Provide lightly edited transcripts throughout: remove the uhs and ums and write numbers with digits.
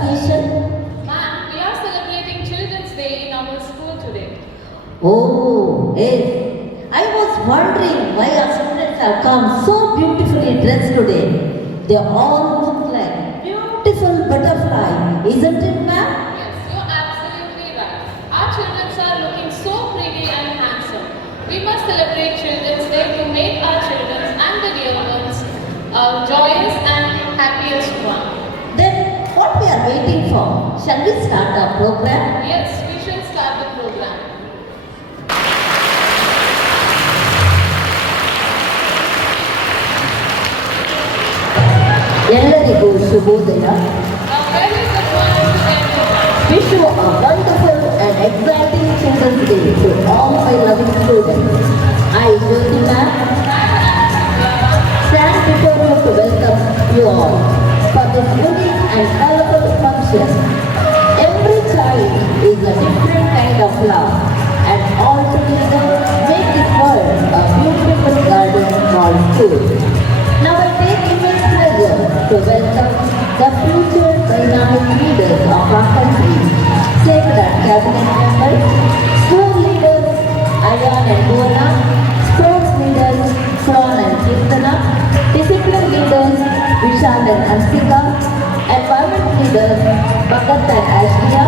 occasion? Ma'am, we are celebrating Children's Day in our school today. Oh, yes. I was wondering why our students have come so beautifully dressed today. They all look like beautiful butterfly, isn't it, ma'am? Yes, you're absolutely right. Our children are looking so pretty and handsome. We must celebrate Children's Day to make our children and the dear ones joyous and happiest one. Then what we are waiting for? Shall we start our program? Yes, we should start the program. ಎಲ್ಲರಿಗೂ ಶುಭೋದಯ. A very good morning to everyone. Wish you a wonderful and exciting Children's Day to all my loving students. I, Jyoti ma'am, stand before you to welcome you all for this unique and colorful function. Every child is a different kind of love, and all together make this world a beautiful garden called school. Now I take immense pleasure to welcome the future dynamic leaders of our country, sacred cabinet members, school leaders, Ayan and Buona, sports leaders, Fran and Kirtana, discipline leaders, Vishal and Ansika, environment leaders, Bhagat and Ashliya,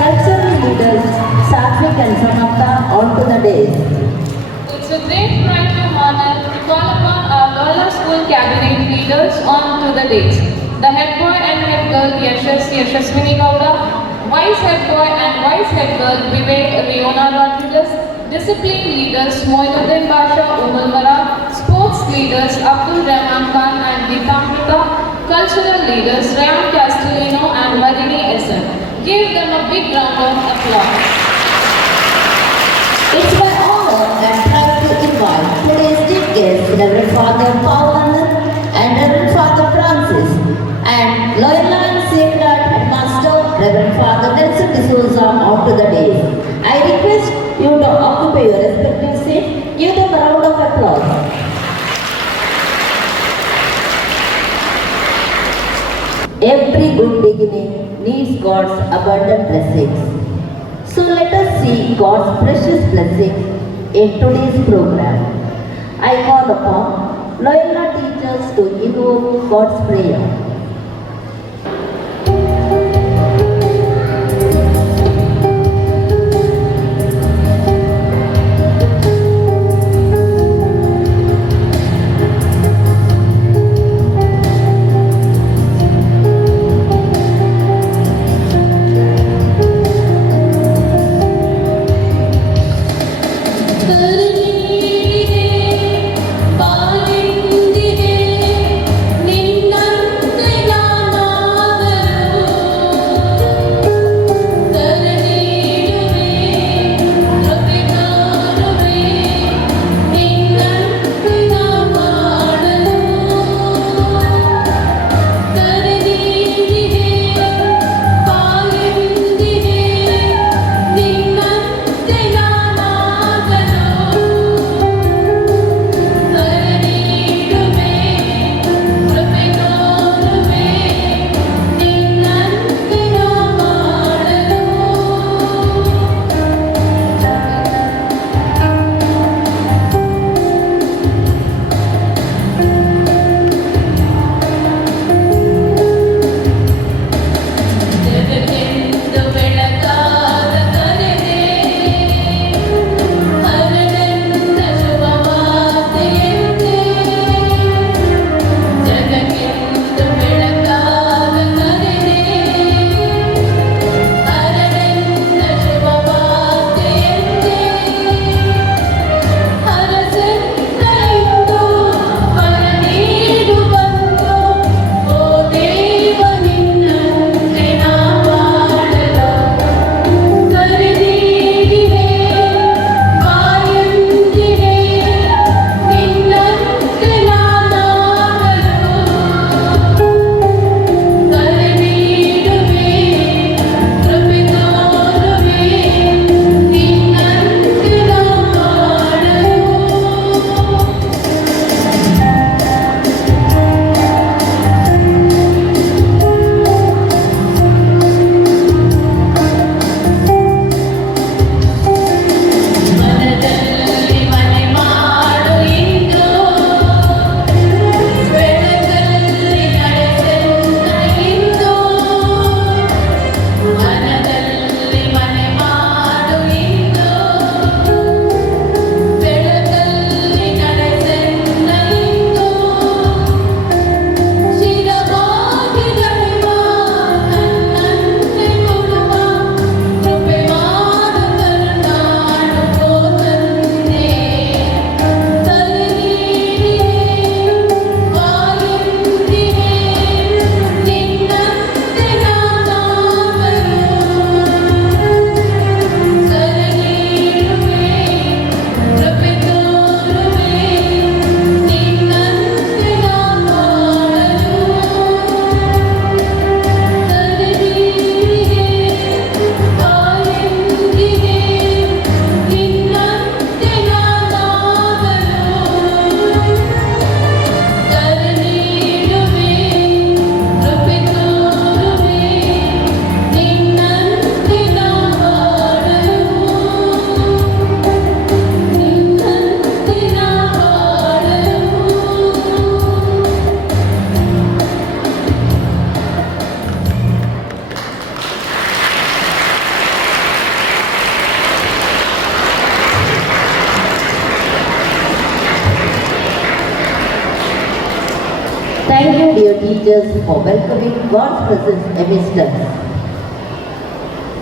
cultural leaders, Satvik and Samantha onto the dais. It's a great pride to honor to call upon our Loyola School Cabinet leaders on to the days. The head boy and head girl Yashaswini Gowda, vice head boy and vice head girl Vivek Leona Rodriguez, discipline leaders Moinuddin Basha Umalmara, sports leaders Abdul Rahman Khan and Deepamrita, cultural leaders Rayan Castellino and Marini Essen. Give them a big round of applause. It's my honor and pride to invite today's chief guests, Reverend Father Paul Anand and Reverend Father Francis, and Loyola and Sacred Heart Headmaster, Reverend Father Nelson D'Souza onto the dais. I request you to occupy your respective seat. Give them a round of applause. Every good beginning needs God's abundant blessings. So let us see God's precious blessings in today's program. I call upon Loyola teachers to invoke God's prayer. Ninnante Thank you, dear teachers, for welcoming God's presence amidst us.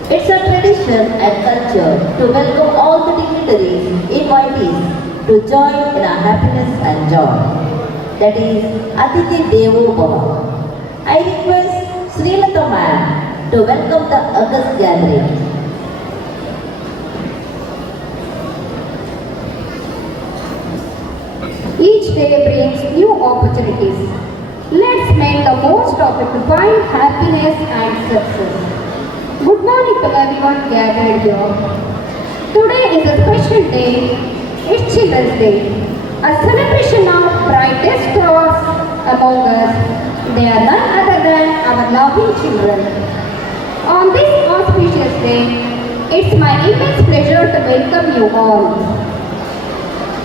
It's a tradition and culture to welcome all the dignitaries, invitees to join in our happiness and joy. That is Atiti Devo Bhava. I request Srilata ma'am to welcome the August gathering. Each day brings new opportunities. Let's make the most of it to find happiness and success. Good morning to everyone gathered here. Today is a special day. It's Children's Day, a celebration of brightest stars among us. They are none other than our loving children. On this auspicious day, it's my immense pleasure to welcome you all.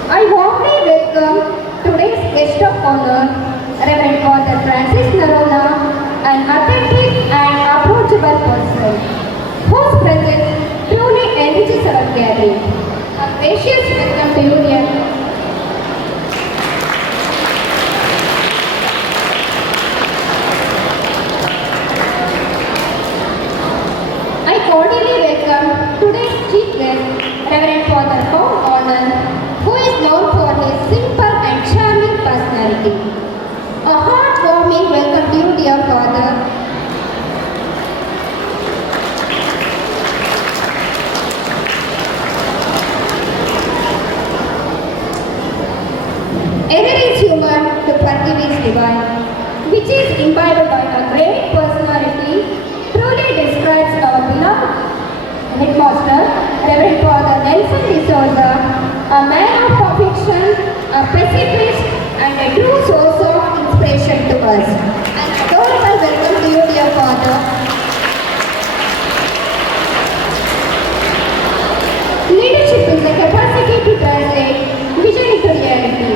I warmly welcome today's guest of honor, Reverend Father Francis Narona, an authentic and approachable person, whose presence truly enriches our gathering. A gracious welcome to you, dear. I cordially welcome today's chief guest, Reverend Father Paul Honor, who is known for his simple and charming personality. A heartwarming welcome to you, dear Father. Error is human, to forgive is divine, which is imbibed by a great personality, truly describes our beloved headmaster, Reverend Father Nelson D'Souza, a man of perfection, a pacifist, and a true source of inspiration to us. An adorable welcome to you, dear Father. Leadership is the capacity to translate vision into reality.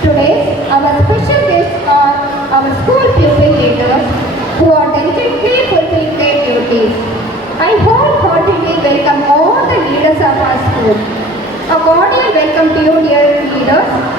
Today, our special guests are our school pupil leaders who are diligently fulfilling their duties. I wholeheartedly welcome all the leaders of our school. A cordial welcome to you, dear leaders.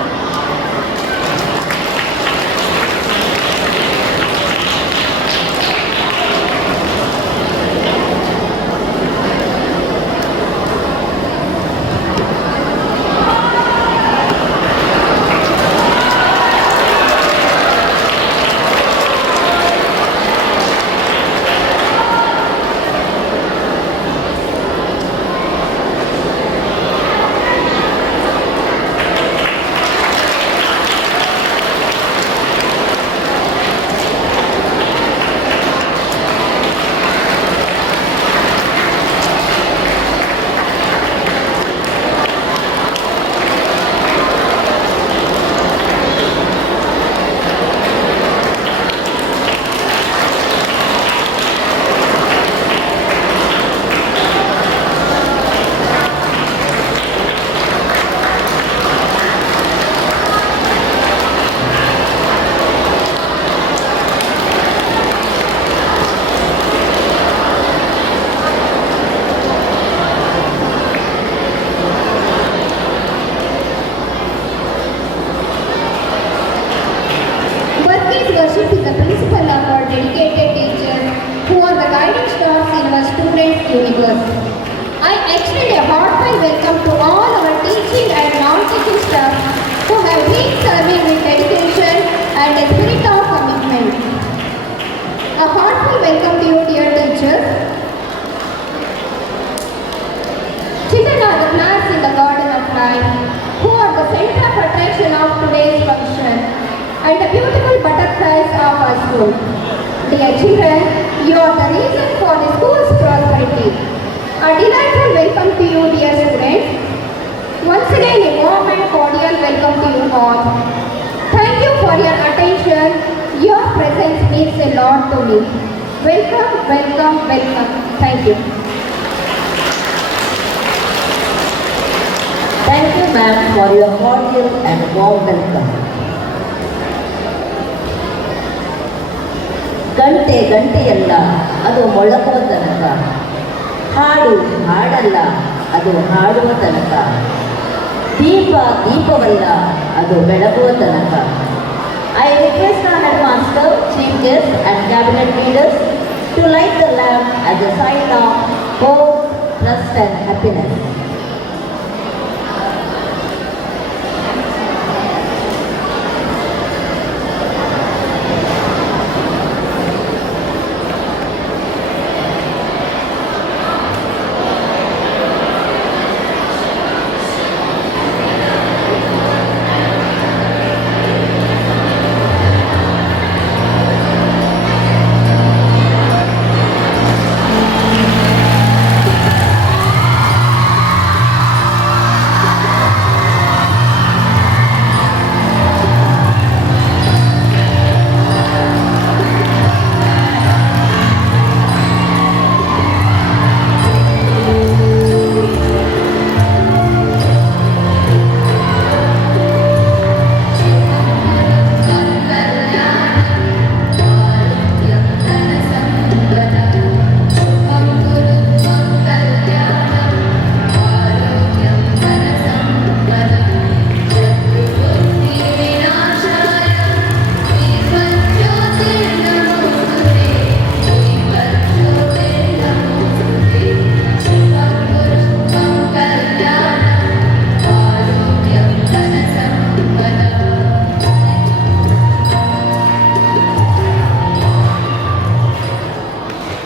Worship is the principle of our dedicated teachers who are the guiding stars in our students' universe. I extend a heartfelt welcome to all our teaching and non-teaching staff who have been serving with dedication and a spirit of commitment. A heartfelt welcome to you, dear teachers. Children are the plants in the garden of life who are the center of attraction of today's function and the beautiful butterflies of our school. Dear children, you are the reason for the school's prosperity. A delightful welcome to you, dear students. Once again, a warm and cordial welcome to you all. Thank you for your attention. Your presence means a lot to me. Welcome, welcome, welcome. Thank you. Thank you, ma'am, for your cordial and warm welcome. ಗಂಟೆ ಗಂಟೆಯಲ್ಲ ಅದು ಮೊಳಗುವ ತನಕ, ಹಾಡು ಹಾಡಲ್ಲ ಅದು ಹಾಡುವ ತನಕ, ದೀಪ ದೀಪವಲ್ಲ ಅದು ಬೆಳಗುವ ತನಕ. I request our guests and cabinet leaders to light the lamp as a sign of hope, trust and happiness.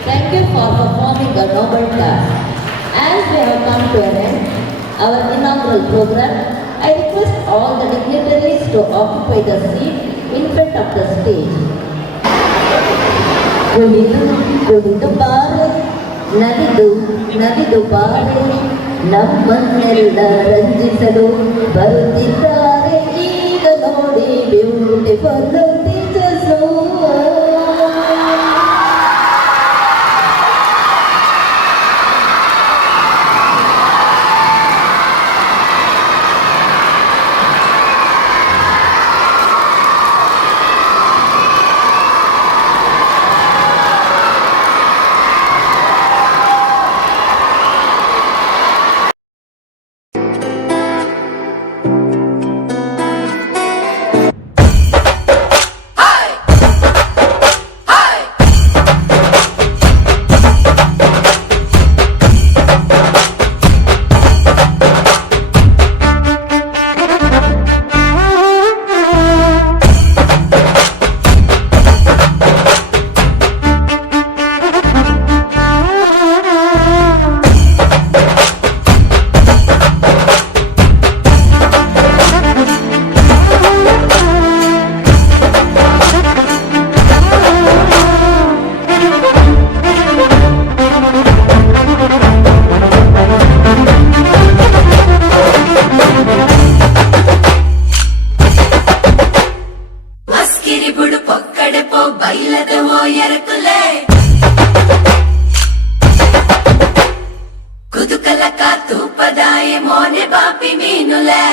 Thank you for performing a noble task. As we have come to an end, our inaugural program, I request all the dignitaries to occupy the seat in front of the stage. ಕುಣಿದು ಕುಣಿದು ಬಾರೆ ನಲಿದು ನಲಿದು ಬಾರೆ ನಮ್ಮನ್ನೆಲ್ಲ ರಂಜಿಸಲು ಬರುತ್ತಿದ್ದಾರೆ ಈಗ ನೋಡಿ ಬ್ಯೂಟಿಫುಲ್ ಟೀಚರ್ಸು. ಬೈಲದವೋ ಎರಕುಲೆ ಕುದುಕಲಕ ತೂಪದಾಯ ಮೋನೆ ಬಾಪಿ ಮೀನುಲೆ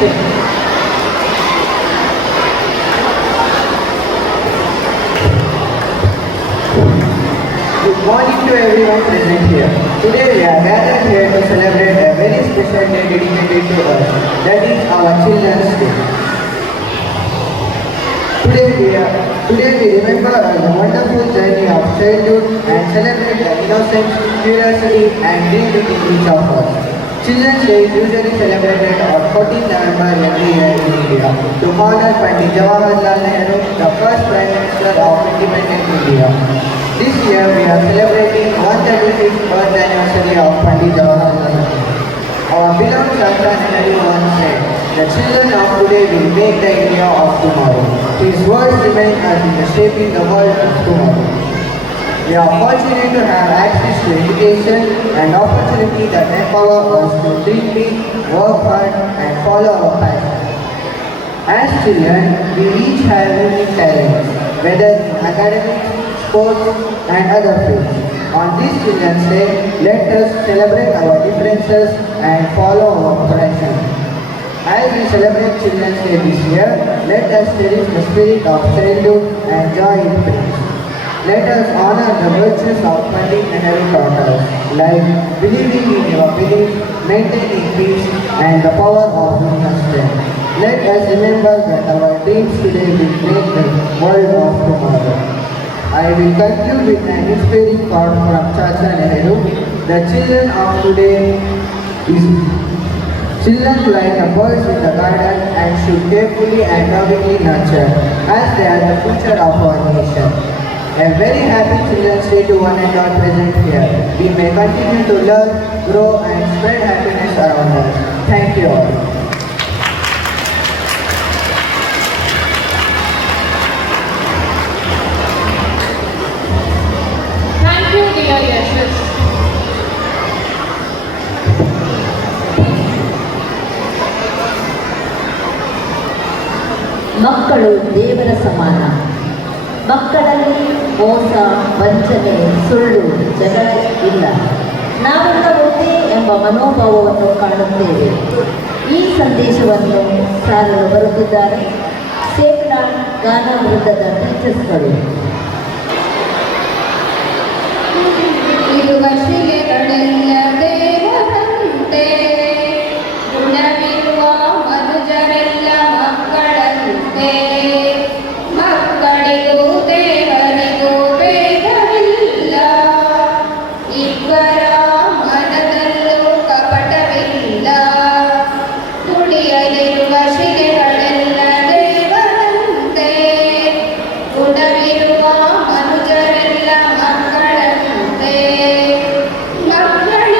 Day. Good morning to everyone present here. Today we are gathered here to celebrate a very special day dedicated to us, that is our Children's Day. Today we remember the wonderful journey of childhood and celebrate the innocence, curiosity and creativity in each of us. Children's Day is usually celebrated on 14th November every year in India to honor Pandit Jawaharlal Nehru, the first Prime Minister of independent India. This year we are celebrating 135th birth anniversary of Pandit Jawaharlal Nehru. Our beloved Santa Nehru once said, the children of today will make the India of tomorrow. His words remain us in the shaping the world of tomorrow. We are fortunate to have access to education and opportunity that empower us to dream big, work hard and follow our passion. As children, we each have unique talents, whether in academics, sports and other fields. On this Children's Day, let us celebrate our differences and follow our passion. As we celebrate Children's Day this year, let us cherish the spirit of childhood and joy it brings. Let us honor the virtues of Pandit Nehru taught us, like believing in your belief, maintaining peace, and the power of human strength. Let us remember that our dreams today will make the world of tomorrow. I will conclude with an inspiring thought from Chacha Nehru. The children of today is children like the birds in the garden and should carefully and lovingly nurture, as they are the future of our nation. A very happy Children's Day to one and all present here. We may continue to learn, grow and spread happiness around us. Thank you all. Thank you, dear Yashas. ಮಕ್ಕಳು ದೇವರ ಸಮಾನ. ಮಕ್ಕಳಲ್ಲಿ ಮೋಸ, ವಂಚನೆ, ಸುಳ್ಳು, ಜಗಳ ಇಲ್ಲ. ನಾವೆಲ್ಲ ಒಂದೇ ಎಂಬ ಮನೋಭಾವವನ್ನು ಕಾಣುತ್ತೇವೆ. ಈ ಸಂದೇಶವನ್ನು ಸಾರಲು ಬರುತ್ತಿದ್ದಾರೆ ಸೇಕ್ರಾಡ್ ಗಾನ ವೃಂದದ ಟೀಚರ್ಸ್ಗಳು. ಇರುವ ಶಿಲೆಗಳೆಲ್ಲ ದೇವರಂತೆ, ಗುಣವಿರುವ ಮನುಜರೆಲ್ಲ ಮಕ್ಕಳಂತೆ. ಮಕ್ಕಳಿಗೂ ದೇವರಿಗೂ ಭೇದವಿಲ್ಲ, ಇಬ್ಬರ ಮನದಲ್ಲೂ ಕಪಟವಿಲ್ಲ. ನುಡಿಯಲಿರುವ ಶಿಲೆಗಳೆಲ್ಲ ದೇವರಂತೆ, ಗುಣವಿರುವ ಮನುಜರೆಲ್ಲ ಮಕ್ಕಳಂತೆ. ಮಕ್ಕಳಿಗೂ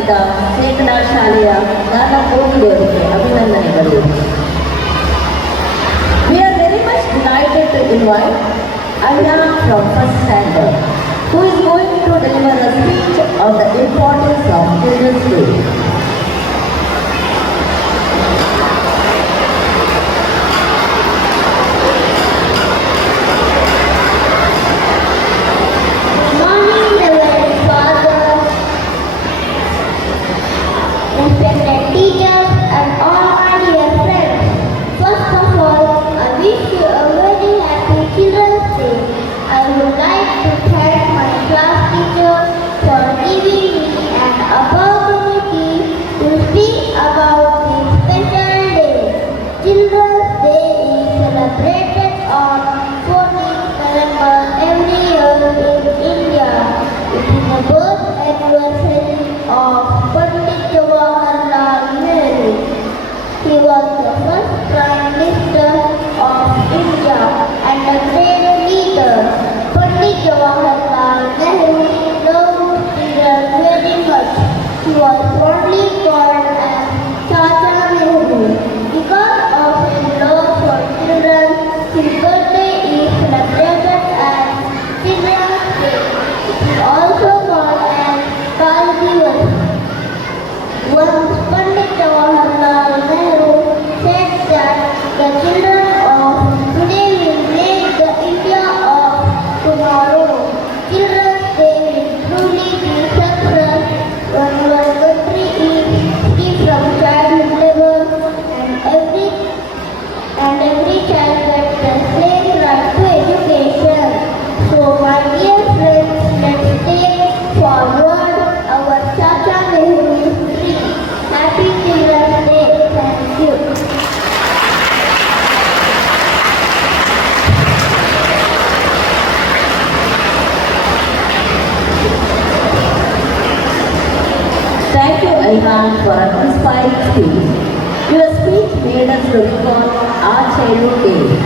ಸಹಿತ ಚೇತನ ಶಾಲೆಯ ಜ್ಞಾನ ಓದಿದವರಿಗೆ ಅಭಿನಂದನೆಗಳು. We are very much delighted to invite Aya from first standard, who is going to deliver a speech on the importance of Children's Day. Morning, Reverend Father, respected teachers, and all my dear friends. First of all, I wish you a very happy Children's Day. I would like to thank my class teacher for giving me an opportunity to speak about this special day. Children's Day is celebrated on 14th November every year in India. It is the birth anniversary of Pandit Jawaharlal Nehru. He was the first Prime Minister of India and a great leader. Pandit Jawaharlal Nehru loved children very much. He was fondly called as Chacha Nehru. Because of his love for children, his birthday is celebrated as Children's Day. It is also called as Bal Diwas. Once Pandit Jawaharlal Nehru said that the children of today will make the India of tomorrow. Children's Day will truly be success when our country is free from childhood labor and every child gets the same right to education. So my dear friends, let's take forward our Chacha Nehru's dream. Happy Children's Day. Thank you. Thank you, Ayhan, for an inspiring speech. Your speech made us to recall our childhood days.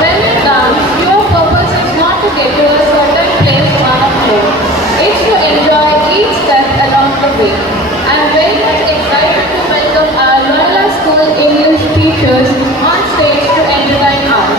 When you dance, your purpose is not to get to a certain place on a floor. It's to enjoy each step along the way. I'm very much excited to welcome our Loyola School English teachers on stage to entertain us.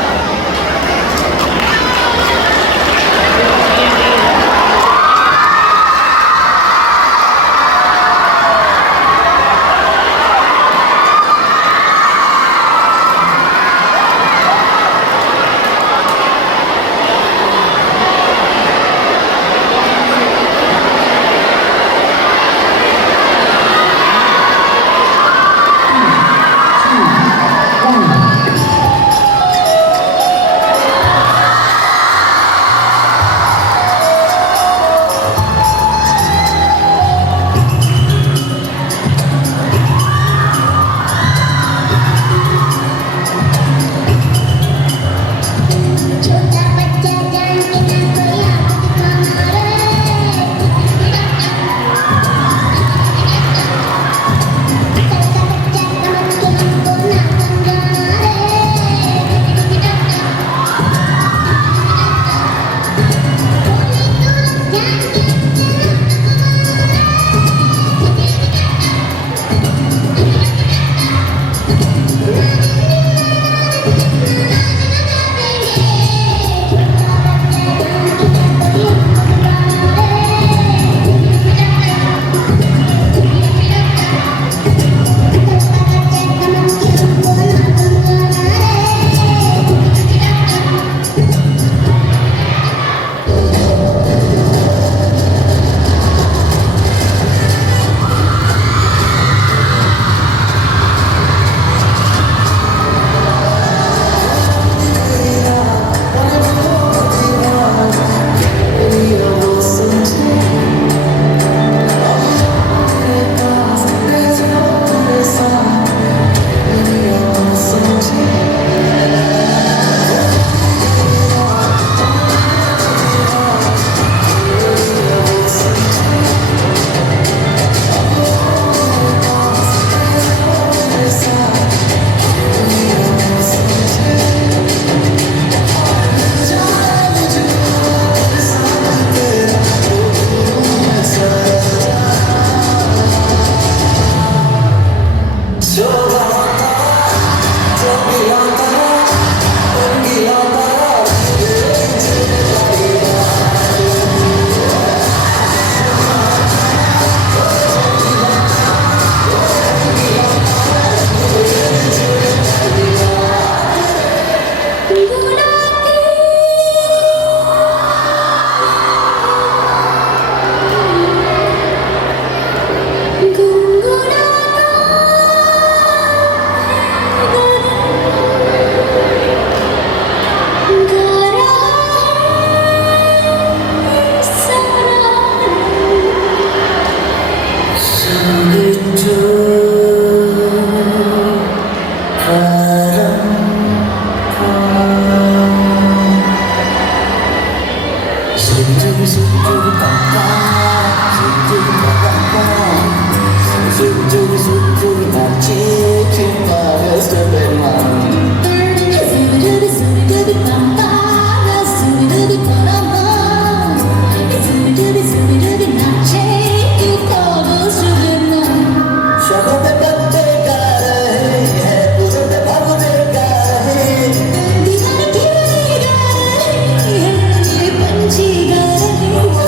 शहर में बंदे गा रहे हैं पूरे में भागने गा रहे हैं दीवार की बनी गा रहे हैं ये पंछी गा रहे हैं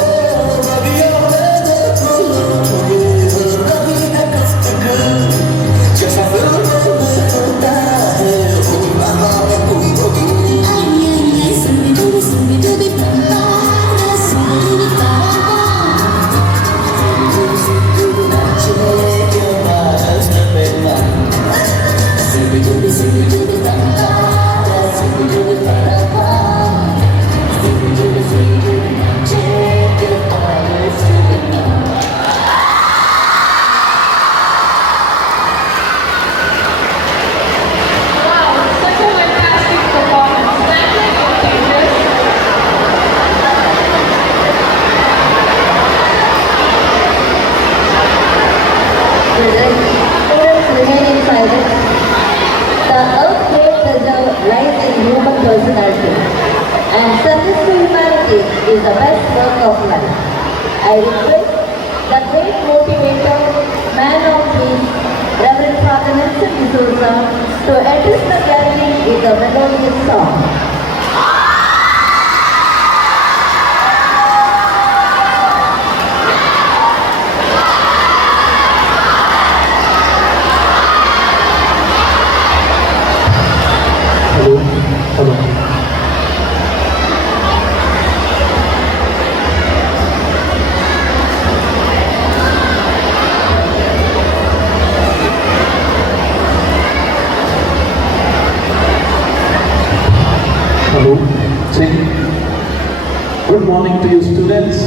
नदियों में देखो नदी है कस्तक जैसा फिल्मों में होता है वो वहाँ में होगी आई आई आई सुमी डूबी पंपा सुमी डूबी पंपा Wow, such a fantastic performance. Thank you, teachers. Students remaining silent. The earth-shaped treasure lies in human personality, and service to humanity is the best work of life. I request the great motivator, man of peace, Reverend Father Nelson D'Souza, to address the gathering with a melodious song. Hello. Hello. Sing. Good morning to you students.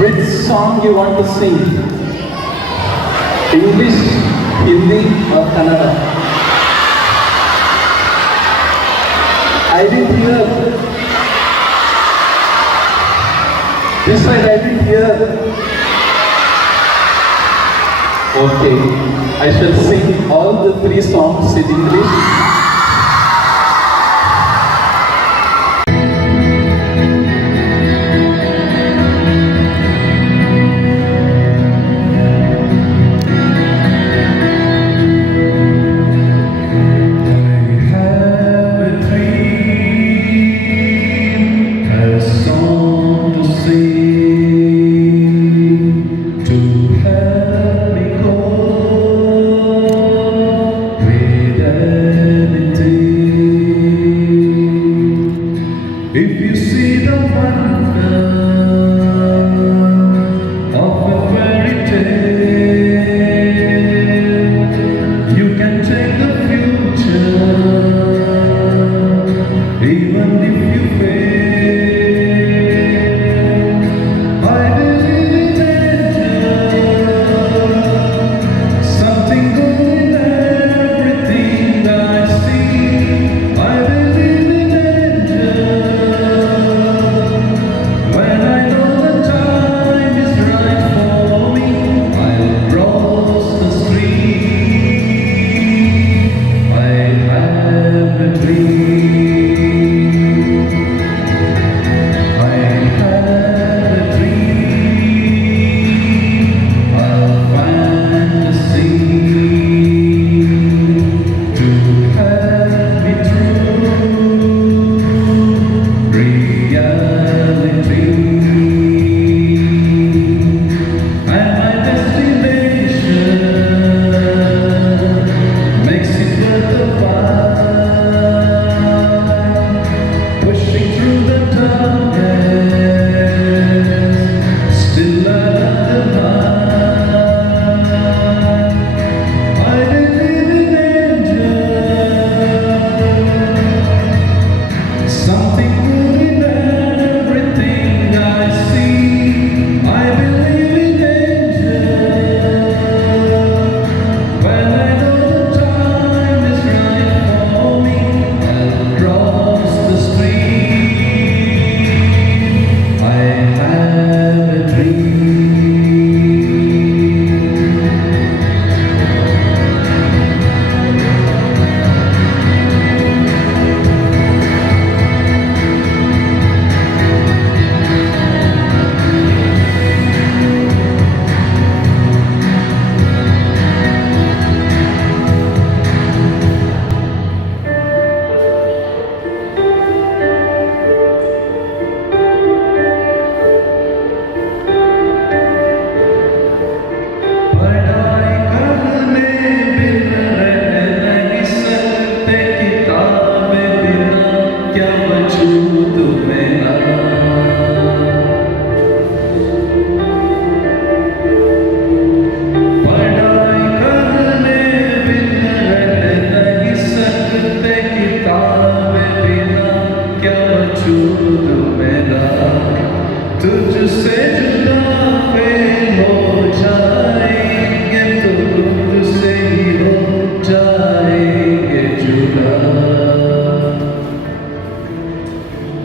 Which song you want to sing? English, Hindi or Kannada? I didn't hear. This side I didn't hear. Okay, I shall sing all the three songs in English. With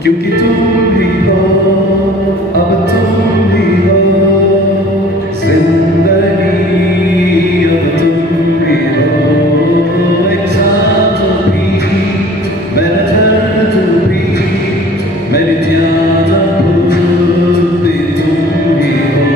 क्योंकि तुम ही हो, अब तुम ही हो, जिंदगी अब तुम ही हो। एक सांस भी, मेरा दर्द भी, मेरी ध्यान भी तुम ही हो।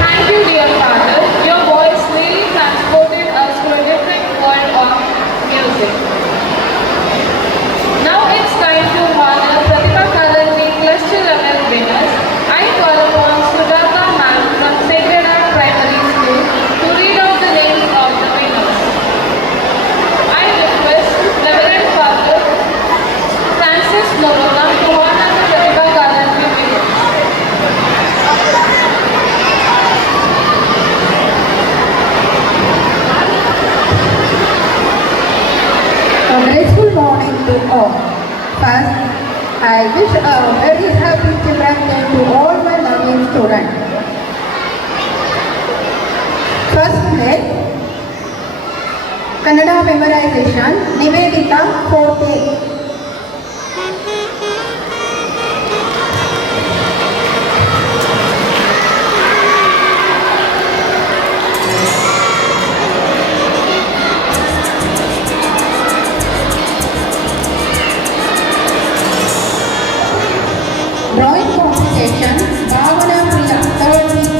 Thank you, dear Father. Your voice really transported us to a different world of music. Now it's time to honor Pratibha Karanji Cluster Level winners. I call upon Sujata Ma'am from Sacred Heart Primary School to read out the names of the winners. I request Reverend Father Francis Morona to honor the Pratibha Karanji winners. A grateful morning to all. First, I wish a very happy Children's Day to all my loving students. First place, Kannada memorization, Nivedita 4th. Drawing competition, Bhavana Priya, 3rd week.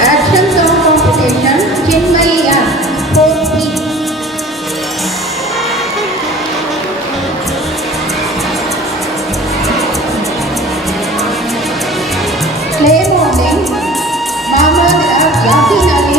Action song competition, Chinmayi M, 4th week. Clay molding, Mohammed Yasin Ali,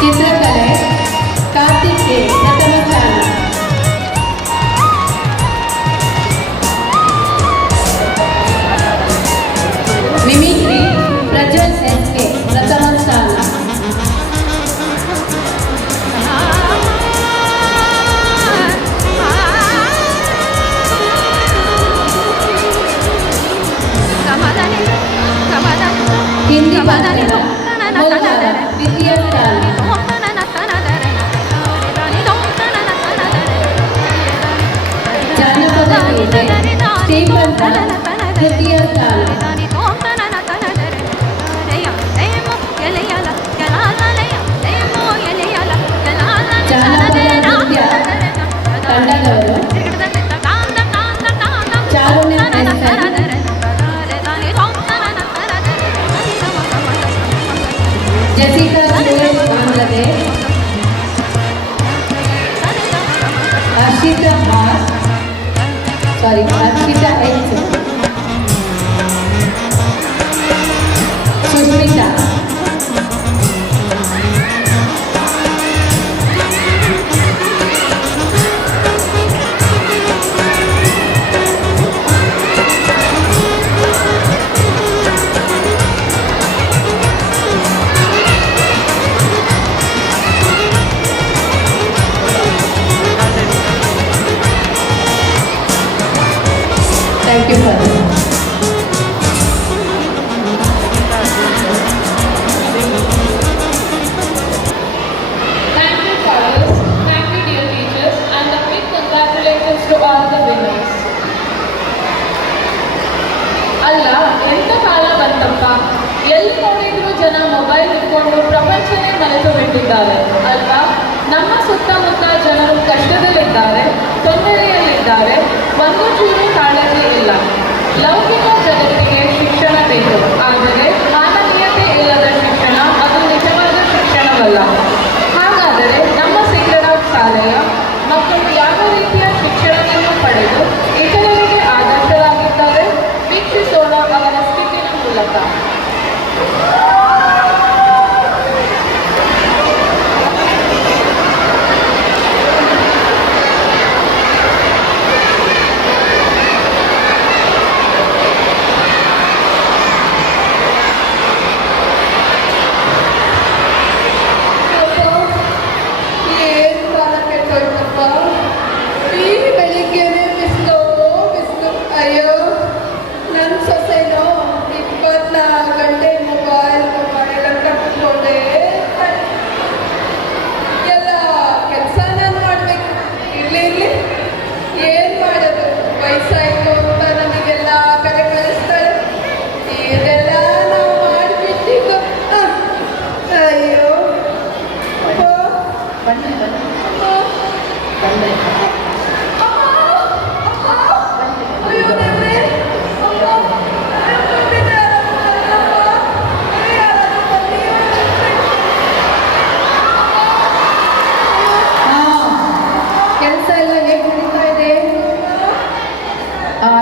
ಚಿತ್ರಕಲೆ Karthik K ಪ್ರಥಮ ಸ್ಥಾನ. Mimicry Prajwal S K ಪ್ರಥಮ ಸ್ಥಾನ. ಹಿಂದಿ ಭಾಷಣ ಮೋಲ್ಚಾರ ದ್ವಿತೀಯ ಸ್ಥಾನ. ಜಾನಪದ ಗೀತೆ ಶ್ರೀಮಂತ ತೃತೀಯ ಸ್ಥಾನ. ಜಾನಪದ ನೃತ್ಯ ತಂಡದವರು Charunya S N, Jessica Suresh Bangladesh, Harshita H, Sushmita. Thank you for that. Thank you fathers, thank you dear teachers, and a big congratulations to all the winners. ಅಲ್ಲ ಎಂತ ಕಾಲ ಬಂತಪ್ಪ, ಎಲ್ಲಿ ನೋಡಿದ್ರು ಜನ ಮೊಬೈಲ್ ಇಟ್ಕೊಂಡು ಪ್ರಪಂಚನೇ ಮರೆತು ಬಿಟ್ಟಿದ್ದಾರೆ ಅಲ್ವಾ. ನಮ್ಮ ಸುತ್ತಮುತ್ತ ಜನರು ಕಷ್ಟದಲ್ಲಿದ್ದಾರೆ, ತೊಂದರೆಯಲ್ಲಿದ್ದಾರೆ, ಒಂದು ಚೂರು ಕಾಳಜಿ ಇಲ್ಲ. ಲೌಕಿಕ ಜಗತ್ತಿಗೆ ಶಿಕ್ಷಣ ಬೇಕು, ಆದರೆ ಮಾನವೀಯತೆ ಇಲ್ಲದ ಶಿಕ್ಷಣ ಅದು ನಿಜವಾದ ಶಿಕ್ಷಣವಲ್ಲ. ಹಾಗಾದರೆ ನಮ್ಮ ಸಿಂಗರಾಜ್ ಶಾಲೆಯ ಮಕ್ಕಳು ಯಾವ ರೀತಿಯ ಶಿಕ್ಷಣವನ್ನು ಪಡೆದು ಇತರರಿಗೆ ಆದರ್ಶರಾಗಿದ್ದಾರೆ ವೀಕ್ಷಿಸೋಣ ಅವರ ಸ್ಥಿತಿಯ ಮೂಲಕ.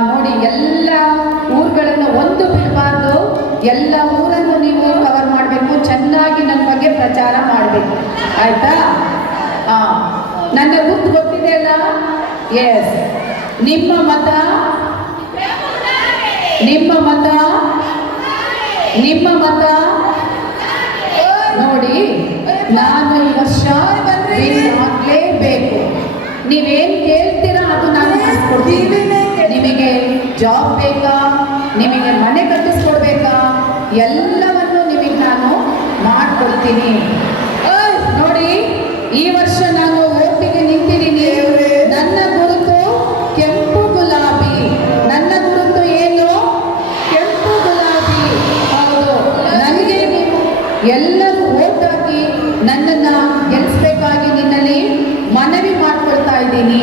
ನೋಡಿ, ಎಲ್ಲ ಊರುಗಳನ್ನು ಒಂದು ಬಿಡಬಾರ್ದು, ಎಲ್ಲ ಊರನ್ನು ನೀವು ಕವರ್ ಮಾಡಬೇಕು, ಚೆನ್ನಾಗಿ ನನ್ನ ಬಗ್ಗೆ ಪ್ರಚಾರ ಮಾಡಬೇಕು, ಆಯ್ತಾ? ನನ್ನ ಗುರ್ತು ಗೊತ್ತಿದೆ ಅಲ್ಲ? ಎಸ್, ನಿಮ್ಮ ಮತ ನೋಡಿ. ನಾನು ಈ ವರ್ಷ ಆಗಲೇಬೇಕು. ನೀವೇನು ಕೇಳ್ತೀರಾ ಅದು ನಾನು ಮಾಡಿಸ್ಕೊಡ್ತೀನಿ. ನಿಮಗೆ ಜಾಬ್ ಬೇಕಾ, ನಿಮಗೆ ಮನೆ ಕಟ್ಟಿಸ್ಕೊಡ್ಬೇಕಾ, ಎಲ್ಲವನ್ನು ನಿಮಗೆ ನಾನು ಮಾಡಿಕೊಡ್ತೀನಿ. ನೋಡಿ, ಈ ವರ್ಷ ನಾನು ಓಟಿಗೆ ನಿಂತಿದ್ದೀನಿ. ನನ್ನ ಗುರುತು ಕೆಂಪು ಗುಲಾಬಿ. ನನ್ನ ಗುರುತು ಏನು? ಕೆಂಪು ಗುಲಾಬಿ. ಹೌದು, ನನಗೆ ನೀವು ಎಲ್ಲರೂ ಓಟ್ ಹಾಕಿ ನನ್ನನ್ನು ಗೆಲ್ಲಿಸ್ಬೇಕಾಗಿ ನಿನ್ನಲ್ಲಿ ಮನವಿ ಮಾಡ್ಕೊಳ್ತಾ ಇದ್ದೀನಿ.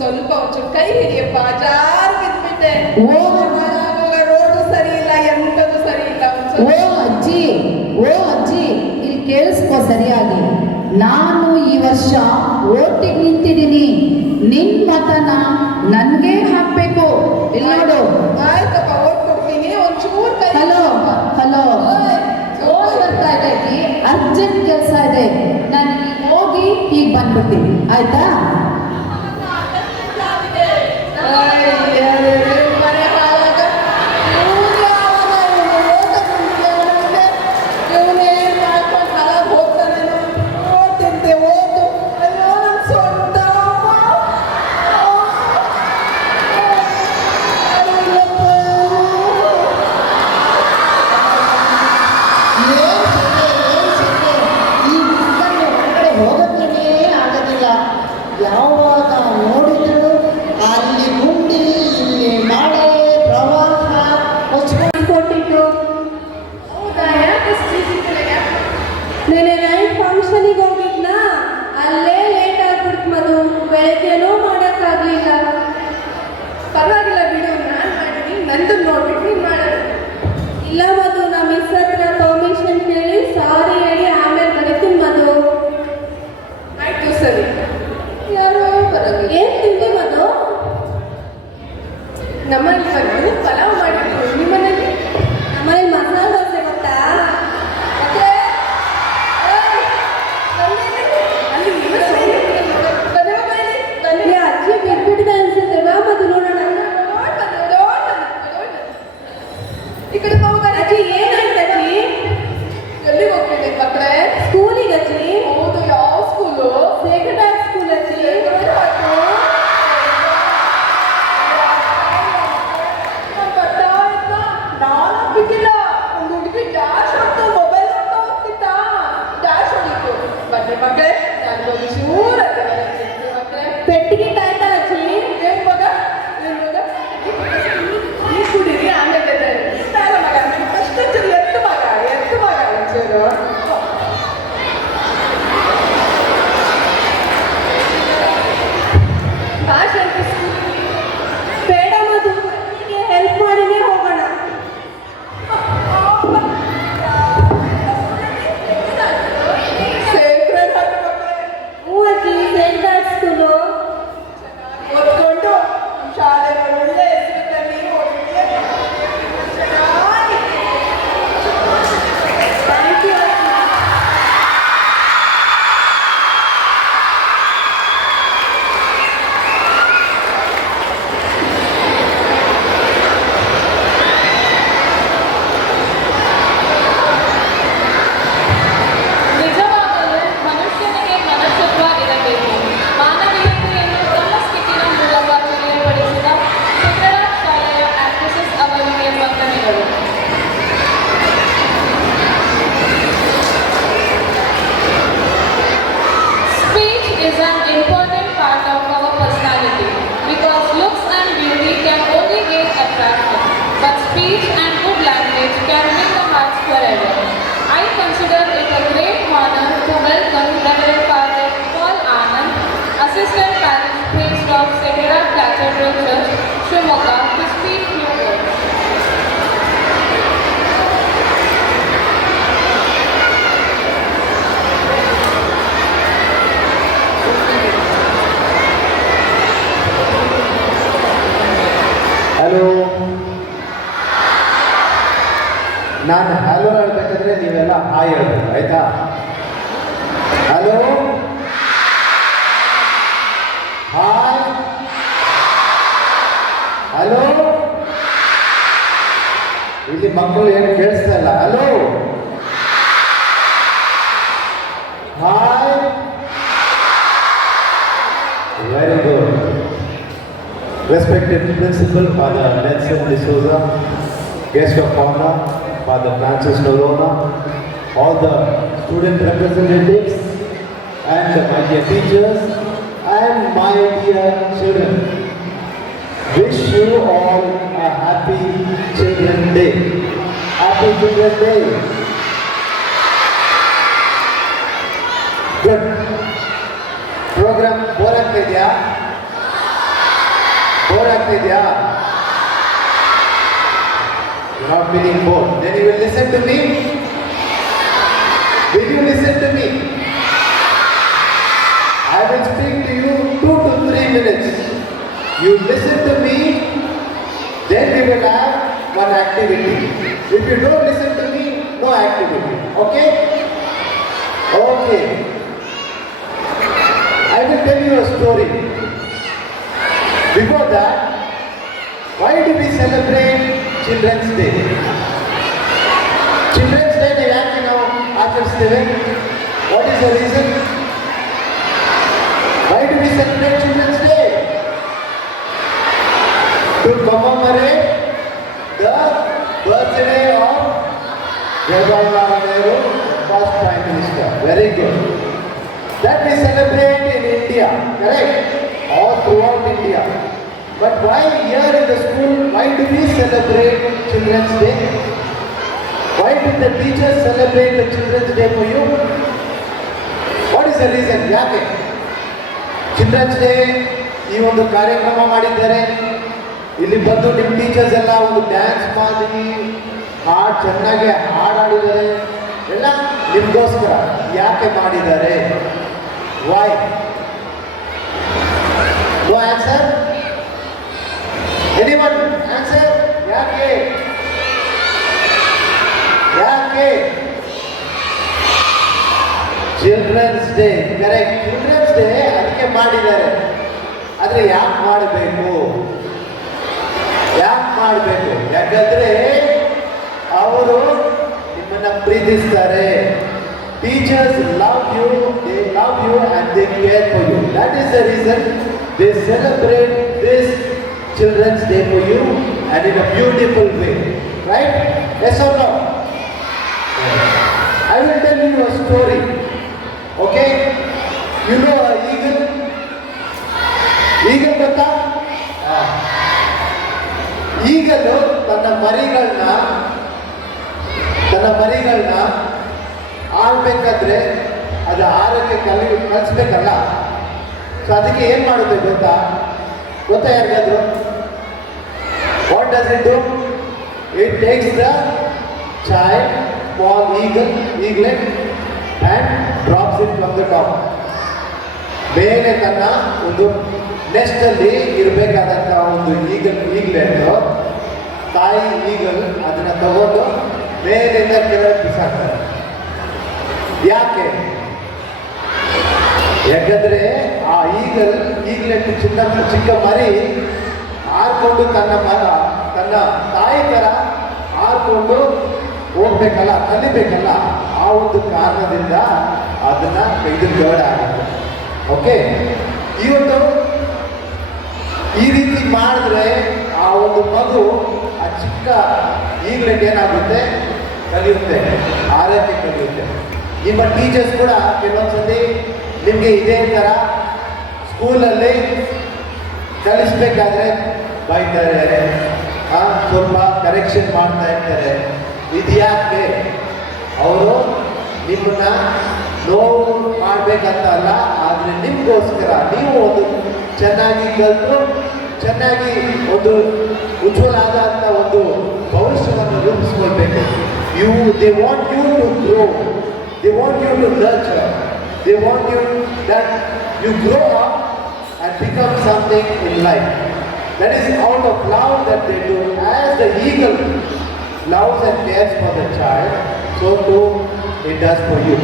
ಸ್ವಲ್ಪ ಒಂಚೂರು ಕೈ ಹಿಡಿಯಪ್ಪ, ಜಾರ್ ಬಿದ್ಬಿಟ್ಟೆ. ರೋಡು ಸರಿ ಇಲ್ಲ, ಎಂತದು ಸರಿ ಇಲ್ಲ. ಅಜ್ಜಿ, ಇಲ್ಲಿ ಕೇಳಿಸ್ಕೋ ಸರಿಯಾಗಿ. ನಾನು ಈ ವರ್ಷ ಓಟಿಗೆ ನಿಂತಿದ್ದೀನಿ. ನಿನ್ ಮತನ ನನ್ಗೆ ಹಾಕ್ಬೇಕು. ಇಲ್ಲಿ ನೋಡು. ಆಯ್ತಪ್ಪ, ಓಟ್ ಕೊಡ್ತೀನಿ. ಅರ್ಜೆಂಟ್ ಕೆಲಸ ಇದೆ, ನಾನು ಹೋಗಿ ಈಗ ಬಂದ್ಬಿಡ್ತೀನಿ, ಆಯ್ತಾ? ಹೋಗೋದೇ ಆಗೋದಿಲ್ಲ. ಯಾವಾಗ ನೋಡಿದ್ರು ಅಲ್ಲಿ ಗುಂಡಿ, ಇಲ್ಲಿ ಮಳೆ, ಪ್ರವಾಹ ಕೊಟ್ಟಿದ್ದು ನೆನೆ ನೈಟ್ ಫಂಕ್ಷನಿಗೆ ಹೋಗಿದ್ನಾ, ಅಲ್ಲೇ ಲೇಟ್ ಆಗ್ಬಿಡ್ತು ಮಧು. ಬೆಳಗ್ಗೆನೂ ಮಾಡೋಕ್ಕಾಗಲಿಲ್ಲ. ಪರವಾಗಿಲ್ಲ ಬಿಡು, ನಾನು ಮಾಡಿದ್ದೀನಿ, ನಂದು ನೋಡ್ಬಿಟ್ಟು ನೀನು ಮಾಡೋದು. ಇಲ್ಲ ಮಧು, ನಾ ಮಿಸ್ ಹತ್ರ ಪರ್ಮಿಷನ್ ಕೇಳಿ ಸಾರಿ ಹೇಳಿ ಆಮೇಲೆ ಬರೀತೀನಿ ಮಧು. ಆಯ್ತು ಸರಿ. ಯಾರೋ ಬರೋದು. ಏನು ತಿಂಡಿ ಮಧು? ನಮ್ಮಲ್ಲಿ ಬಂದು ಪಲಾವ್ ಮಾಡಿದ್ರು. ನಿಮ್ಮನೇಲಿ? ನಮ್ಮನೇಲಿ ಮಸಾಲೆ ದೋಸೆ ಗೊತ್ತಾ? ಮತ್ತೆ ಅಜ್ಜಿ ಬಿಟ್ಬಿಟ್ಟಿದೆ ಅನ್ಸುತ್ತೆ. ಬಾ ಮಧು ನೋಡೋಣ. ಈ ಕಡೆ ಅಜ್ಜಿ ಏನಾಯ್ತು ಅಜ್ಜಿ? ಎಲ್ಲಿಗೆ ಹೋಗ್ತಿದ್ದೆ ಮಕ್ಕಳೇ? ಸ್ಕೂಲಿಗೆ ಅಜ್ಜಿ. ಹೌದು, ಯಾವ ಸ್ಕೂಲು? ಸೇಕ್ರೆಡ್ ಹಾರ್ಟ್ ಸ್ಕೂಲ್ ಅಜ್ಜಿ. ನಾನು ಬಿಟ್ಟಿಲ್ಲ. ಒಂದು ಹುಡುಗಿ ಡ್ಯಾಶ್ ಹೊಡ್ತು, ಮೊಬೈಲ್ ನೋಡ್ತಾ ಹೋಗ್ತಿತ್ತ. ಡ್ಯಾಶ್ ಹೊಡಿತು. ಬನ್ನಿ ಮಕ್ಕಳೇ, ನಾನು ಹೋಗಿ ಶೂರಾಗಿ ಮಕ್ಕಳೇ. ಪೆಟ್ಟಿಗೆ ಆಯ್ತಾ ಅಜ್ಜಿ? ಏನ್ ಮಗ, ಏನ್ ಮಗ? ಈ ಕುಡೀರಿ, ಆಮೇಲೆ ಬೇಡ ಮಗ, ಅಷ್ಟು ಚೂರು ಎತ್ತು ಮಗ, ಎತ್ತು ಮಗ ಒಂಚೂರು. ಬೇಡ ಮಧು, ಹೆಲ್ಪ್ ಮಾಡಿನೇ ಹೋಗೋಣ. ಹ್ಞೂ ಅಜ್ಜಿ, ಸೇಕ್ರೆಡ್ ಹಾರ್ಟ್ ಸ್ಕೂಲು. ಓದ್ಕೊಂಡು ಶಾಲೆ ಒಳ್ಳೆ ಹೆಸರಿನಲ್ಲಿ ಥ್ಯಾಂಕ್ ಯು. ನಿಜವಾಗಲೂ ಮನುಷ್ಯನಿಗೆ ಮನಸ್ಸತ್ವ ಇರಬೇಕು. ಮಾನವೀಯತೆಯನ್ನು ತಮ್ಮ ಸ್ಥಿತಿನ ಮೂಲಕ ತಿಳಿಯಪಡಿಸಿದ ಚಿತ್ರಣ ಶಾಲೆಯ ಆಕ್ಟ್ರೆಸಸ್ ಅವರಿಗೆ ವಂದನೆಗಳು. Speech is an important part of our personality because looks and beauty can only gain attraction, but speech and good language can win the hearts forever. I consider it a great honor to welcome Reverend Father Paul Anand, Assistant Parish Priest of Sacred Heart Cathedral Church, Shimoga, to speak few words. Hello. ನಾನು hello ಹೇಳ್ಬೇಕಾದ್ರೆ ನೀವೆಲ್ಲ hi ಹೇಳ್ಬೇಕು, ಆಯ್ತಾ? Hello, hi, hello. ಇಲ್ಲಿ ಮಕ್ಕಳು ಏನು ಕೇಳಿಸ್ತಾ ಇಲ್ಲ. Hello, hi, very good. Respected Principal Father Nelson D'Souza, Guest of Honor Father Francis Noronha, all the student representatives, and my dear teachers, and my dear children. Wish you all a happy Children's Day. Happy Children's Day. Good. Program bore ಆಗ್ತಿದ್ಯಾ? Bore ಆಗ್ತಿದ್ಯಾ? You're not feeling bored. Then you will listen to me. Will you listen to me? I will speak to you 2 to 3 minutes. You listen to me, then we will have one activity. If you don't listen to me, no activity. Okay? Okay. I will tell you a story. Before that, why do we celebrate Children's Day? Children's Day ಯಾಕೆ ನಾವು ಆಚರಿಸ್ತೇವೆ? What is the reason? Why do we celebrate Children's Day? To commemorate the birthday of Jawaharlal Nehru, first Prime Minister. Very good. That we celebrate in India, correct? All throughout India. But why here in the school, why do we celebrate Children's Day? Why did the teachers celebrate the Children's Day for you? What is the reason? ಯಾಕೆ children's day ಈ ಒಂದು ಕಾರ್ಯಕ್ರಮ ಮಾಡಿದ್ದಾರೆ, ಇಲ್ಲಿ ಬಂದು ನಿಮ್ಮ teachers ಎಲ್ಲ ಒಂದು ಡ್ಯಾನ್ಸ್ ಮಾಡಿ ಚೆನ್ನಾಗಿ ಹಾಡಾಡಿದ್ದಾರೆ, ಎಲ್ಲ ನಿಮಗೋಸ್ಕರ ಯಾಕೆ ಮಾಡಿದ್ದಾರೆ? Why? No answer? Anyone answer? ಯಾಕೆ? ಯಾಕೆ? Children's day, correct. Children's day ಅದಕ್ಕೆ ಮಾಡಿದ್ದಾರೆ. ಆದರೆ ಯಾಕೆ ಮಾಡಬೇಕು? ಯಾಕೆ ಮಾಡಬೇಕು? ಯಾಕಂದ್ರೆ ಅವರು ನಿಮ್ಮನ್ನ ಪ್ರೀತಿಸ್ತಾರೆ. Teachers love you, they love you and they care for you. That is the reason they celebrate this children's day for you and in a beautiful way. Right? Yes or no? I will tell you a story. Okay? You know eagle? Eagle ಗೊತ್ತಾ? ಈಗಲು ತನ್ನ ಮರಿಗಳನ್ನ ಆಳ್ಬೇಕಾದ್ರೆ ಅದು ಆರೋಗ್ಯ ಕಲಿಸ್ಬೇಕಲ್ಲ. So ಅದಕ್ಕೆ ಏನ್ ಮಾಡುತ್ತೆ ಗೊತ್ತಾ ಯಾರಿಗಾದ್ರು? What does it do? It takes the child, small eaglet and drops it from the top. ಮೇಲೆ ತನ್ನ ಒಂದು ನೆಸ್ಟ್ ಅಲ್ಲಿ ಇರಬೇಕಾದಂತ ಒಂದು ಈಗ್ಲೆಟ್ ತಾಯಿ ಈಗಲ್ ಅದನ್ನ ತಗೊಂಡು ಮೇಲಿಂದ ಕೆಳಗೆ ಬಿಸಾಕ್ತಾರೆ. ಯಾಕೆ? ಯಾಕಂದ್ರೆ ಆ ಈಗ್ಲೆಟ್ ಚಿಕ್ಕ ಮರಿ ಆರ್ಕೊಂಡು ತನ್ನ ತಾಯಿ ತರ ಆರ್ಕೊಂಡು ಹೋಗ್ಬೇಕಲ್ಲ, ಕಲಿಬೇಕಲ್ಲ. ಆ ಒಂದು ಕಾರಣದಿಂದ ಅದನ್ನ ಗರ್ಡ್ ಆಗುತ್ತೆ. ಓಕೆ? ಇವತ್ತು ಈ ರೀತಿ ಮಾಡಿದ್ರೆ ಆ ಒಂದು ಮಗು ಆ ಚಿಕ್ಕ ಈಗ್ಲೆಟ್ ಏನಾಗುತ್ತೆ? ಕಲಿಯುತ್ತೆ, ಆರೋಗ್ಯ ಕಲಿಯುತ್ತೆ. ನಿಮ್ಮ ಟೀಚರ್ಸ್ ಕೂಡ ಕೆಲವೊಂದ್ಸತಿ ನಿಮಗೆ ಇದೇ ಥರ ಸ್ಕೂಲಲ್ಲಿ ಕಲಿಸ್ಬೇಕಾದ್ರೆ ಬೈತಾರೆ, ಸ್ವಲ್ಪ ಕರೆಕ್ಷನ್ ಮಾಡ್ತಾ ಇರ್ತಾರೆ. ಇದು ಯಾಕೆ? ಅವರು ನಿಮ್ಮನ್ನ ನೋವು ಮಾಡಬೇಕಂತ ಅಲ್ಲ, ಆದರೆ ನಿಮಗೋಸ್ಕರ ನೀವು ಒಂದು ಚೆನ್ನಾಗಿ ಕಲಿತು ಚೆನ್ನಾಗಿ ಒಂದು ಉಜ್ವಲಾದಂಥ ಒಂದು ಭವಿಷ್ಯವನ್ನು ರೂಪಿಸ್ಕೊಳ್ಬೇಕು. They want you to grow, they want you to nurture, they want you that you grow up and become something in life. That is out of love that they do. As the eagle loves and cares for the child, so too it does for you.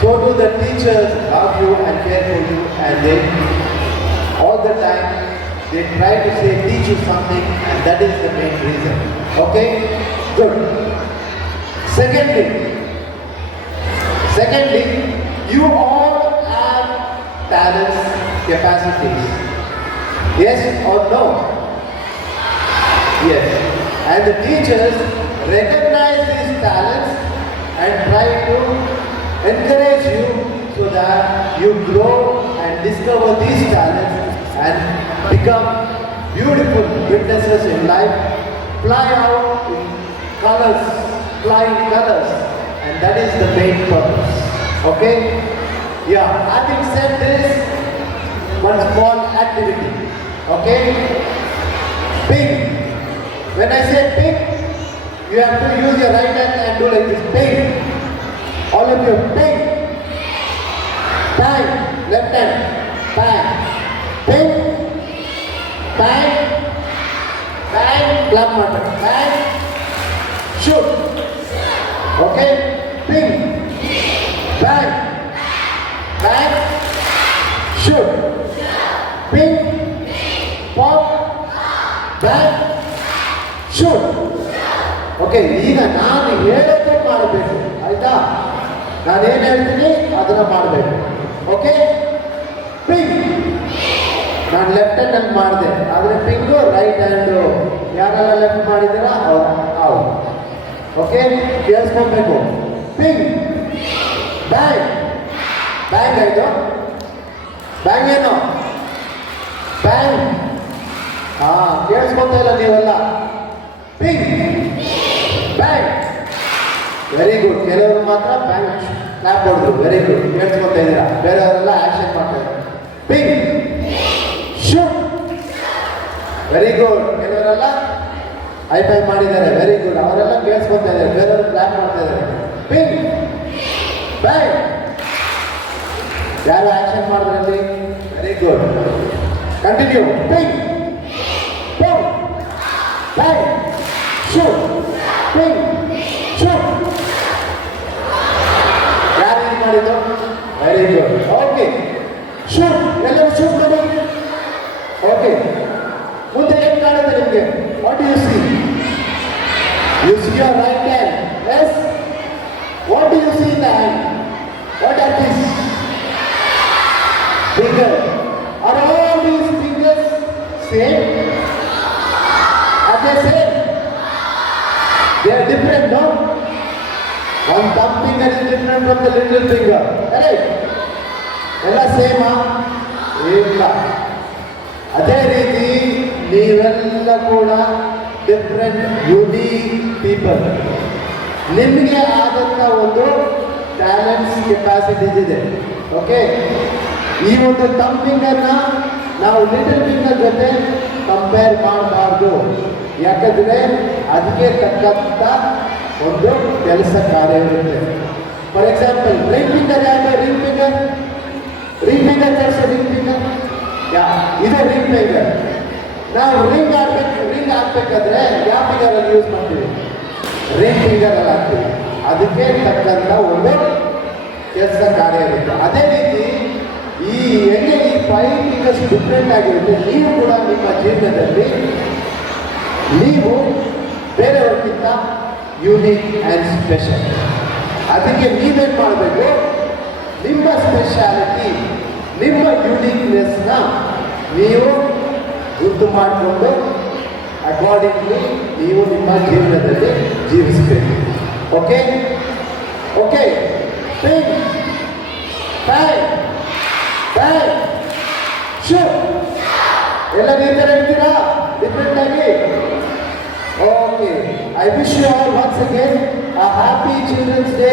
So do the teachers love you and care for you, and they all the time they try to teach you something, and that is the main reason. Okay? Good. Secondly, you all have talents, capacities. Yes or no? Yes. And the teachers recognize these talents and try to encourage you so that you grow and discover these talents and become beautiful witnesses in life, fly out in colors, flying colors, and that is the main purpose. Okay? Yeah, having said this, one small activity. Okay? Ping. When I say ping, you have to use your right hand and do like this. Ping. All of you, ping. Bang. Left hand. Bang. Ping. Bang. Bang. Clap matter. Bang. Shoot. Okay? Ping. Bang. Shoot. Okay, ಈಗ ನಾನು ಹೇಳೋದು ಮಾಡಬೇಕು, ಆಯ್ತಾ? ನಾನೇನು ಹೇಳ್ತೀನಿ ಅದನ್ನ ಮಾಡಬೇಕು. Okay, ping. ನಾನು ಲೆಫ್ಟ್ ಹ್ಯಾಂಡ್ ಮಾಡಿದೆ, ಆದರೆ ಪಿಂಗು ರೈಟ್ ಹ್ಯಾಂಡು. ಯಾರೆಲ್ಲ ಲೆಫ್ಟ್ ಮಾಡಿದ್ದೀರಾ ಅವ್ರು. ಓಕೆ, ಕೇಳಿಸ್ಕೊಬೇಕು. Ping, bang. ಬ್ಯಾಂಗ್ ಆಯಿತು. ಬ್ಯಾಂಗ್ ಏನು? ಬ್ಯಾಂಗ್. ಹಾಂ, ಕೇಳಿಸ್ಕೊತಾ ಇಲ್ಲ ನೀವೆಲ್ಲ. Ping, bang. Very good. ಕೆಲವರು ಮಾತ್ರ ಬ್ಯಾಂಗ್ ಕ್ಲಾಪ್ ಹೊಡೆದ್ರು. ವೆರಿ ಗುಡ್, ಕೇಳಿಸ್ಕೊತಾ ಇದ್ದೀರಾ. ಬೇರೆಯವರೆಲ್ಲ ಆಕ್ಷನ್ ಮಾಡ್ತಾ ಇದ್ದಾರೆ. Ping, shoot. Very good. ಕೆಲವರೆಲ್ಲ ಹೈ ಮಾಡಿದ್ದಾರೆ. Very good. ಅವರೆಲ್ಲ ಕೇಳಿಸ್ಕೊತಾ ಇದ್ದಾರೆ, ಬೇರೆಯವರು ಕ್ಲಾಪ್ ಮಾಡ್ತಾ ಇದ್ದಾರೆ. Ping, bang. ಯಾರು ಆಕ್ಷನ್ ಮಾಡಿದ್ರಲ್ಲಿ? Very good. Continue. Ping, pow, bang, shoot. Ping, shoot. ಯಾರು ಏನು ಮಾಡಿದ್ದು? Very good. Okay, shoot. ಎಲ್ಲರೂ ಶೂಟ್ ಮಾಡಿ. ಓಕೆ, ಮುಂದೆ ಏನು ಕಾಣುತ್ತೆ ನಿಮಗೆ? What you see? You see your right hand. Yes. What you see in the hand? What are this? Finger. Are all these fingers same? Are they same? They are different, no? One thumb finger is different from the little finger. Correct? ಎಲ್ಲ ಸೇಮಾ? ಇಲ್ಲ. ಅದೇ ರೀತಿ ನೀವೆಲ್ಲ ಕೂಡ different unique people. ನಿಮಗೆ ಆದಂಥ ಒಂದು talents capacities ಇದೆ. ಓಕೆ, ಈ ಒಂದು ಥಂಬ್ ಫಿಂಗರ್ನ ನಾವು ಲಿಟಲ್ ಫಿಂಗರ್ ಜೊತೆ ಕಂಪೇರ್ ಮಾಡಬಾರ್ದು. ಯಾಕಂದರೆ ಅದಕ್ಕೆ ತಕ್ಕಂಥ ಒಂದು ಕೆಲಸ ಕಾರ್ಯ ಇರುತ್ತೆ. ಫಾರ್ ಎಕ್ಸಾಂಪಲ್, ರಿಂಗ್ ಫಿಂಗರ್ ಯಾವುದು? Ring finger. ರಿಂಗ್ ಫಿಂಗರ್ ತೋರಿಸೋ ರಿಂಗ್ ಫಿಂಗರ್ ಇದು ರಿಂಗ್ ಫಿಂಗರ್. ನಾವು ರಿಂಗ್ ಹಾಕ್ಬೇಕಾದ್ರೆ ಯಾವ ಫಿಂಗರಲ್ಲಿ ಯೂಸ್ ಮಾಡ್ತೀವಿ? ರಿಂಗ್ ಫಿಂಗರಲ್ಲಿ ಹಾಕ್ತೀವಿ. ಅದಕ್ಕೆ ತಕ್ಕಂಥ ಒಂದು ಕೆಲಸ ಕಾರ್ಯ ಇರುತ್ತೆ. ಅದೇ ರೀತಿ ಹೆಂಗೆ ಈ 5 ಫಿಂಗರ್ಸ್ ಡಿಫ್ರೆಂಟ್ ಆಗಿರುತ್ತೆ, ನೀವು ಕೂಡ ನಿಮ್ಮ ಜೀವನದಲ್ಲಿ ನೀವು ಬೇರೆಯವ್ರಿಗಿಂತ ಯೂನಿಕ್ ಆ್ಯಂಡ್ ಸ್ಪೆಷಲ್. ಅದಕ್ಕೆ ನೀವೇನು ಮಾಡಬೇಕು? ನಿಮ್ಮ ಸ್ಪೆಷಾಲಿಟಿ, ನಿಮ್ಮ ಯೂನಿಕ್ನೆಸ್ನ ನೀವು ಗುರ್ತು ಮಾಡಿಕೊಂಡು ಅಕಾರ್ಡಿಂಗ್ಲಿ ನೀವು ನಿಮ್ಮ ಜೀವನದಲ್ಲಿ ಜೀವಿಸಬೇಕು. Okay okay. Ping, bang, bang, shoot. ಎಲ್ಲ ಈ ಥರ ಇರ್ತೀರಾ ಡಿಫ್ರೆಂಟ್ ಆಗಿ? Okay. I wish you all once again a happy children's day.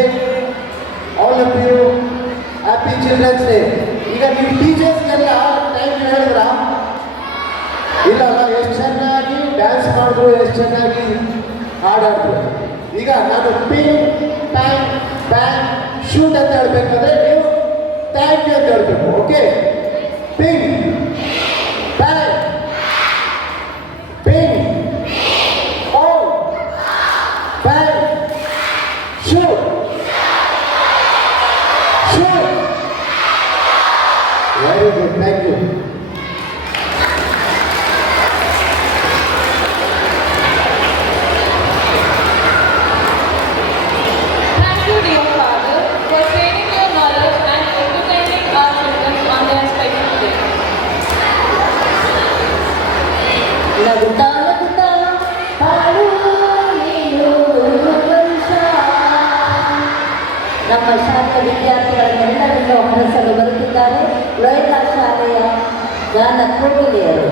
All of you happy children's day. ಈಗ ನೀವು ಟೀಚರ್ಸ್ಗೆಲ್ಲ ಥ್ಯಾಂಕ್ ಯು ಹೇಳಿದ್ರ? ಇಲ್ಲ ಅಲ್ಲ? ಎಷ್ಟು ಚೆನ್ನಾಗಿ ಡ್ಯಾನ್ಸ್ ಮಾಡಿದ್ರು, ಎಷ್ಟು ಚೆನ್ನಾಗಿ ಹಾಡಾಡಿದ್ರು. ಈಗ ನಾನು ಪಿಂಗ್, ಪ್ಯಾಂಗ್, ಬ್ಯಾಂಗ್, ಶೂಟ್ ಅಂತ ಹೇಳ್ಬೇಕಾದ್ರೆ ನೀವು ಥ್ಯಾಂಕ್ ಯು ಅಂತ ಹೇಳ್ಬೇಕು. Okay. Ping, bang, ping, oh, bang, shoot, shoot. Very good, thank you. Thank you, dear Father, for sharing your knowledge and educating our children on their special day. ನಗುತ್ತಾ ನಗುತ್ತಾ ಹಾಡು ನೀನು ವಂಶ. ನಮ್ಮ ಶಾಲೆಯ ವಿದ್ಯಾರ್ಥಿಗಳನ್ನೆಲ್ಲರನ್ನು ಹರಸಲು ಬರುತ್ತಿದ್ದಾರೆ ಲೋಯಲಾ ಶಾಲೆಯ ಗಾನ ಕೋಗಿಲೆಯರು.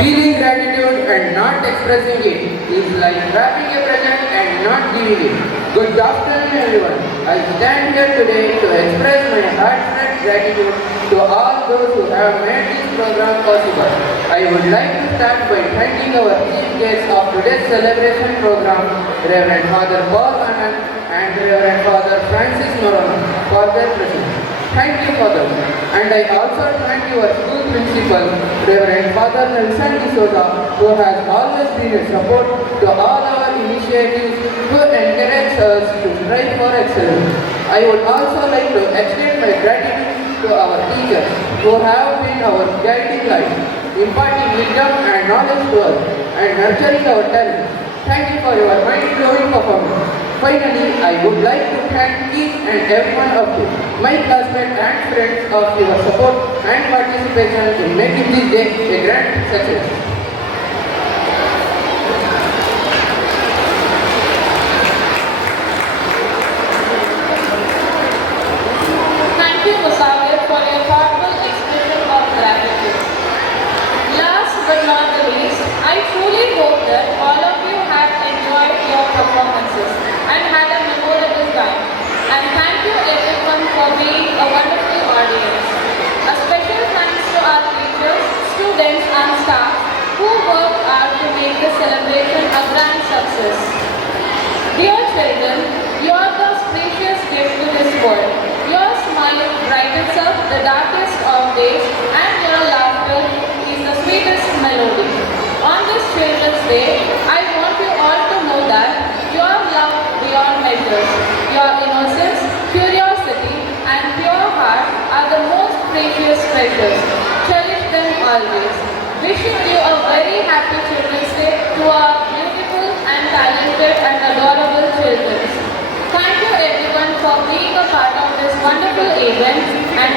Feeling gratitude and not expressing it is like wrapping a present and not giving it. Good afternoon everyone. I stand here today to express my heartfelt gratitude to all those who have made this program possible. I would like to start by thanking our chief guests of today's celebration program, Reverend Father Paul Anand and Reverend Father Francis Morona for their presence. Thank you, Father. And I also thank your school principal, Reverend Father Nelson D'Souza, who has always been a support to all our initiatives to encourage us to strive for excellence. I would also like to extend my gratitude to our teachers, who have been our guiding light, imparting wisdom and knowledge to us, and nurturing our talent. Thank you for your mind-blowing performance. Finally, I would like to thank each and every one of you, my classmates and friends, of your support and participation in making this day a grand success. Thank you, Musawir, for your thoughtful expression of gratitude. Last but not the least, I truly hope that all of you have enjoyed your performances and had a memorable time. And thank you everyone for being a wonderful audience. A special thanks to our teachers, students and staff who worked hard to make this celebration a grand success. Dear children, you are the precious gift to this world. Your smile brightens up the darkest of days and your laughter is the sweetest melody. On this Children's Day, I want you all to know that your love beyond measures, your innocence, curiosity and pure heart are the most precious treasures. Cherish them always. Wishing you a very happy Children's Day to our beautiful and talented and adorable children. Thank you everyone for being a part of this wonderful event and